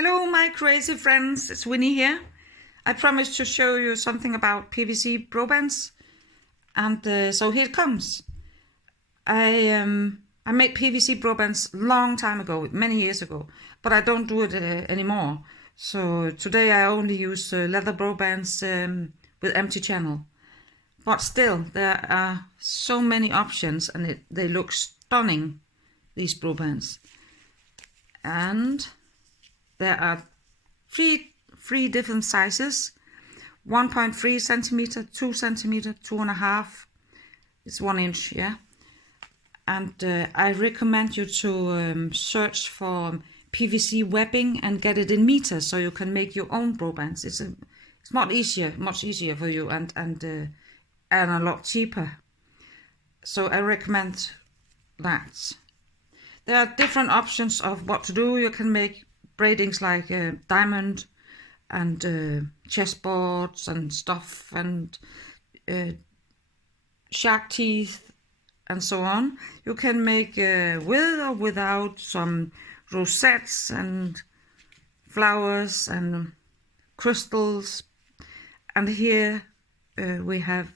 Hello my crazy friends, it's Winnie here. I promised to show you something about PVC Browbands, and so here it comes. I made PVC Browbands long time ago, many years ago, but I don't do it anymore. So today I only use leather Browbands with empty channel. But still, there are so many options, and they look stunning, these Browbands. And there are three different sizes: 1.3 centimeter, 2 centimeter, 2.5. It's 1 inch, yeah. And I recommend you to search for PVC webbing and get it in meters, so you can make your own Browbands. It's much easier for you, and a lot cheaper. So I recommend that. There are different options of what to do. You can make braidings like diamond and chessboards and stuff, and shark teeth and so on. You can make with or without some rosettes and flowers and crystals. And here we have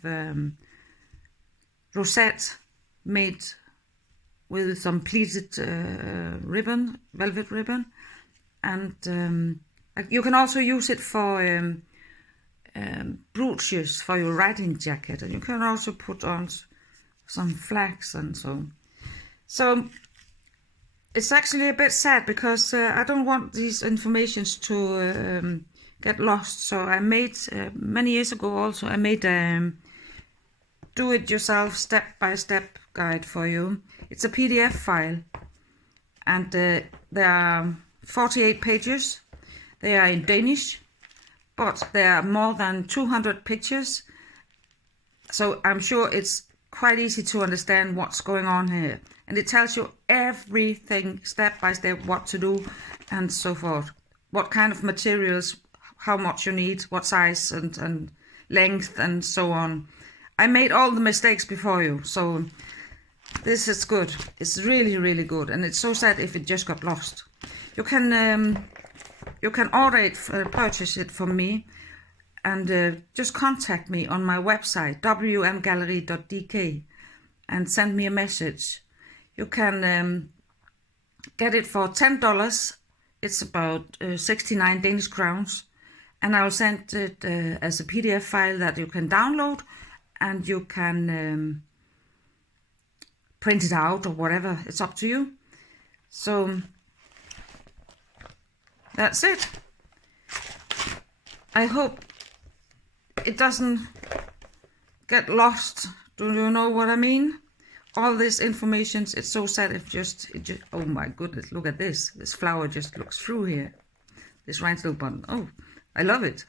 rosette made with some pleated ribbon, velvet ribbon. And you can also use it for brooches for your riding jacket, and you can also put on some flags and so. So it's actually a bit sad because I don't want these informations to get lost. So I made many years ago also I made a do-it-yourself step-by-step guide for you. It's a PDF file, and there are 48 pages. They are in Danish, but there are more than 200 pictures, so I'm sure it's quite easy to understand what's going on here, and it tells you everything step by step, what to do and so forth, what kind of materials, how much you need, what size and length and so on. I made all the mistakes before you, so this is good. It's really good, and it's so sad if it just got lost. You can order it, purchase it from me, and just contact me on my website wmgallery.dk and send me a message. You can get it for $10. It's about 69 Danish crowns, and I will send it as a PDF file that you can download, and you can print it out or whatever. It's up to you. So that's it. I hope it doesn't get lost. Do you know what I mean? All this information, it's so sad if it just, oh my goodness, look at this. This flower just looks through here. This rhinestone button. Oh, I love it.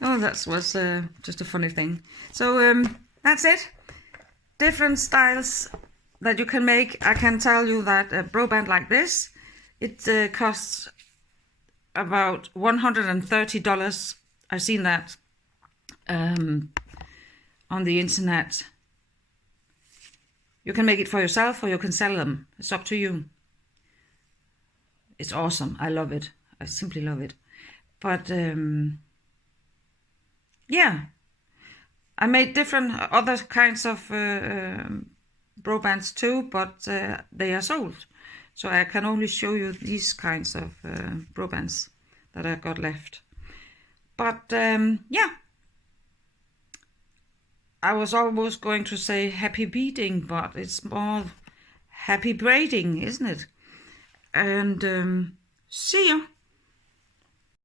Oh, that was just a funny thing. So that's it. Different styles that you can make. I can tell you that a Browband like this, it costs about $130. I've seen that on the internet. You can make it for yourself or you can sell them. It's up to you. It's awesome. I love it. I simply love it. But yeah, I made different other kinds of Browbands too, but they are sold. So I can only show you these kinds of Browbands that I got left. But yeah, I was almost going to say happy beading, but it's more happy braiding, isn't it? And see you.